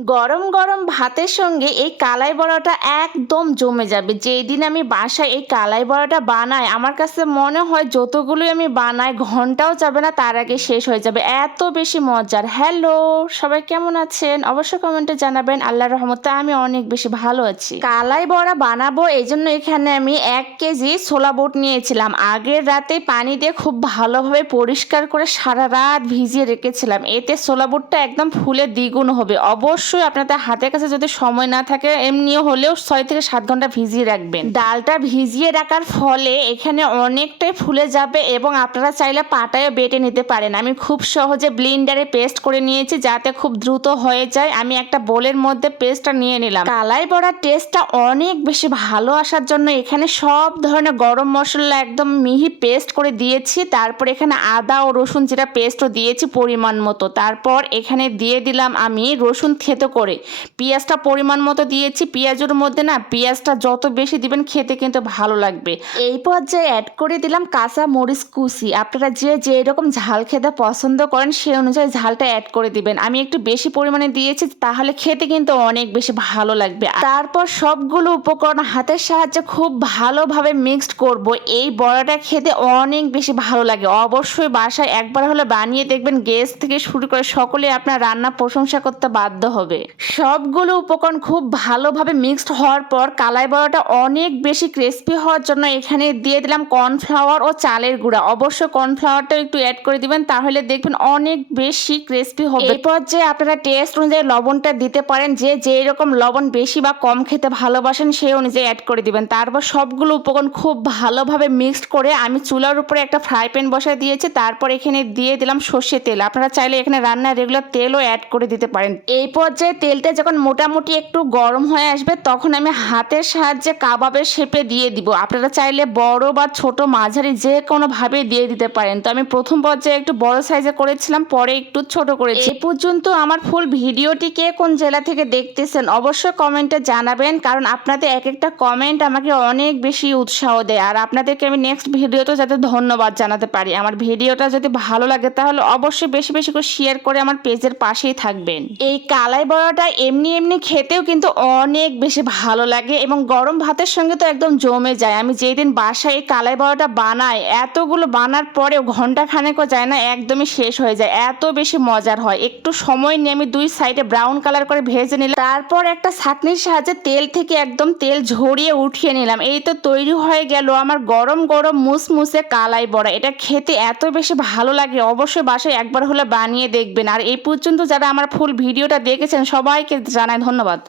গরম গরম ভাতের সঙ্গে এই কালাই বড়াটা একদম জমে যাবে। যেদিন আমি বাসায় এই কালাই বড়াটা বানাই, আমার কাছে মনে হয় যতগুলোই আমি বানাই ঘন্টাও যাবে না, তার আগে শেষ হয়ে যাবে। এত বেশি মজার। হ্যালো, সবাই কেমন আছেন? অবশ্যই কমেন্টে জানাবেন। আল্লাহর রহমতে আমি অনেক বেশি ভালো আছি। কালাই বড়া বানাবো এই জন্য এখানে আমি 1 কেজি ছোলা বুট নিয়েছিলাম। আগের রাতে পানি দিয়ে খুব ভালোভাবে পরিষ্কার করে সারা রাত ভিজিয়ে রেখেছিলাম। এতে ছোলা বুটটা একদম ফুলে দ্বিগুণ হবে। অবশ্যই আপনাদের হাতের কাছে যদি সময় না থাকে, এমনিও হলেও 6 থেকে 7 ঘন্টা ভিজিয়ে রাখবেন। ডালটা ভিজিয়ে রাখার ফলে এখানে অনেকটাই ফুলে যাবে এবং আপনারা চাইলে পাটায়ও বেটে নিতে পারেন। আমি খুব সহজে ব্লেন্ডারে পেস্ট করে নিয়েছি যাতে খুব দ্রুত হয়ে যায়। আমি একটা বোলের মধ্যে পেস্টটা নিয়ে নিলাম। কালাই বড়ার টেস্টটা অনেক বেশি ভালো আসার জন্য এখানে সব ধরনের গরম মশলা একদম মিহি পেস্ট করে দিয়েছি। তারপর এখানে আদা ও রসুন জিরা পেস্টও দিয়েছি পরিমাণ মতো। তারপর এখানে দিয়ে দিলাম আমি রসুন থেতো করে। পেঁয়াজটা পরিমাণ মতো দিয়েছি। পেঁয়াজের মধ্যে না, পেঁয়াজটা যত বেশি দিবেন খেতে কিন্তু ভালো লাগবে। এই পর্যায়ে অ্যাড করে দিলাম কাঁচা মরিচ কুচি। আপনারা যে এরকম ঝাল খেতে পছন্দ করেন সেই অনুযায়ী ঝালটা অ্যাড করে দিবেন। আমি একটু বেশি পরিমাণে দিয়েছি, তাহলে খেতে কিন্তু অনেক বেশি ভালো লাগবে। তারপর সবগুলো উপকরণ হাতের সাহায্যে খুব ভালোভাবে মিক্সড করব। এই বড়াটা খেতে অনেক বেশি ভালো লাগে। অবশ্যই বাসায় একবার হলে বানিয়ে দেখবেন। গেস্ট থেকে শুরু করে সকলে আপনার রান্না প্রশংসা করতে বাধ্য হবে। সবগুলো উপকরণ খুব ভালোভাবে মিক্সড হওয়ার পর কালাই বড়াটা অনেক বেশি ক্রিস্পি হওয়ার জন্য এখানে দিয়ে দিলাম কর্নফ্লাওয়ার ও চালের গুঁড়া। অবশ্যই কর্নফ্লাওয়ারটা একটু অ্যাড করে দিবেন, তাহলে দেখবেন অনেক বেশি ক্রিস্পি হবে। এই পর্যায়ে আপনারা টেস্ট অনুযায়ী লবণটা দিতে পারেন। যে এরকম লবণ বেশি বা কম খেতে ভালোবাসেন সেই অনুযায়ী অ্যাড করে দিবেন। তারপর সবগুলো উপকরণ খুব ভালোভাবে মিক্সড করে আমি চুলার উপরে একটা ফ্রাই প্যান বসায় দিয়েছি। তারপর এখানে দিয়ে দিলাম সর্ষে তেল। আপনারা চাইলে এখানে রান্নার রেগুলার তেলও অ্যাড করে দিতে পারেন। এই পর্যায়ে তেলটা যখন মোটামুটি একটু গরম হয়ে আসবে, তখন আমি হাতের সাহায্যে কাবাবের শেপে দিয়ে দিব। আপনারা চাইলে বড় বা ছোট মাঝারি যে কোনোভাবে দিয়ে দিতে পারেন। তো আমি প্রথম পর্যায়ে একটু বড় সাইজে করেছিলাম, পরে একটু ছোট করেছি। এই পর্যন্ত আমার ফুল ভিডিওটি কে কোন জেলা থেকে দেখতেছেন অবশ্যই কমেন্টে জানাবেন, কারণ আপনাদের এক একটা কমেন্ট আমাকে অনেক বেশি উৎসাহ দেয়। আর আপনাদেরকে আমি নেক্সট ভিডিওতে যাতে ধন্যবাদ জানাতে পারি। আমার ভিডিওটা যদি ভালো লাগে তাহলে অবশ্যই বেশি বেশি করে শেয়ার করে আমার পেজের পাশেই থাকবেন। এই কালাই বড়াটা এমনি খেতেও কিন্তু অনেক বেশি ভালো লাগে এবং গরম ভাতের সঙ্গে তো একদম জমে যায়। আমি যেদিন বাসায় এই কালাই বড়াটা বানাই, এতগুলো বানার পরেও ঘন্টা খানেকও যায় না, একদমই শেষ হয়ে যায়। এত বেশি মজার হয়। একটু সময় নিয়ে আমি 2 সাইডে ব্রাউন কালার করে ভেজে নিলাম। তারপর একটা ছাঁকনির সাহায্যে তেল থেকে একদম তেল ঝরিয়ে উঠিয়ে নিলাম। এই তো তৈরি হয়ে গেল আমার গরম গরম মুসমুসে কালাই বড়া। এটা খেতে এত বেশি ভালো লাগে, অবশ্যই বাসায় একবার হলে বানিয়ে দেখবেন। আর এই পর্যন্ত যারা আমার ফুল ভিডিওটা দেখেছেন সবাইকে জানাই ধন্যবাদ।